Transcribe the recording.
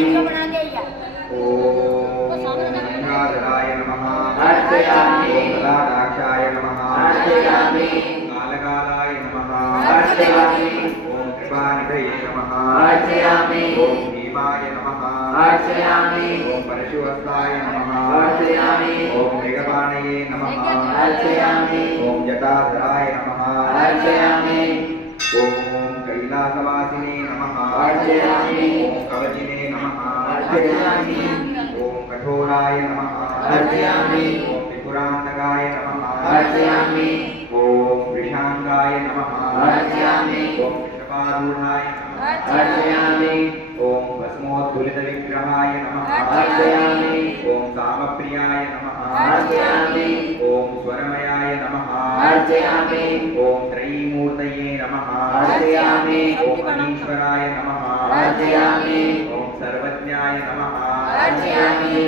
ओम गंगाधराय नमः अर्चयामि ओम गदाक्षाय नमः अर्चयामि कालकालाय नमः अर्चयामि ओम कृपानिधये नमः अर्चयामि ओम भीमाय नमः अर्चयामि ओम परशुवस्त्राय नमः अर्चयामि ओम मेघपाणये नमः अर्चयामि ओम जटाधराय नमः अर्चयामि ओम कैलासवासिने नमः अर्चयामि ओम कवचिने नमः अर्चयामि ओम कठोराय नमः अर्चयामि ओम त्रिपुरान्तकाय नमः अर्चयामि ओम वृषांगाय नमः अर्चयामि ओम कृष्णपारूढाय नमः अर्चयामि ओम भस्मोद्दुलितविग्रहाय नमः अर्चयामि ओम कामप्रियाय नमः अर्चयामि ओम स्वरमयाय नमः अर्चयामि ओम त्रयीमूर्तये नमः अर्चयामि ओम अनीश्वराय नमः अर्चयामि ओम सर्वज्ञाय नमः अर्चयामि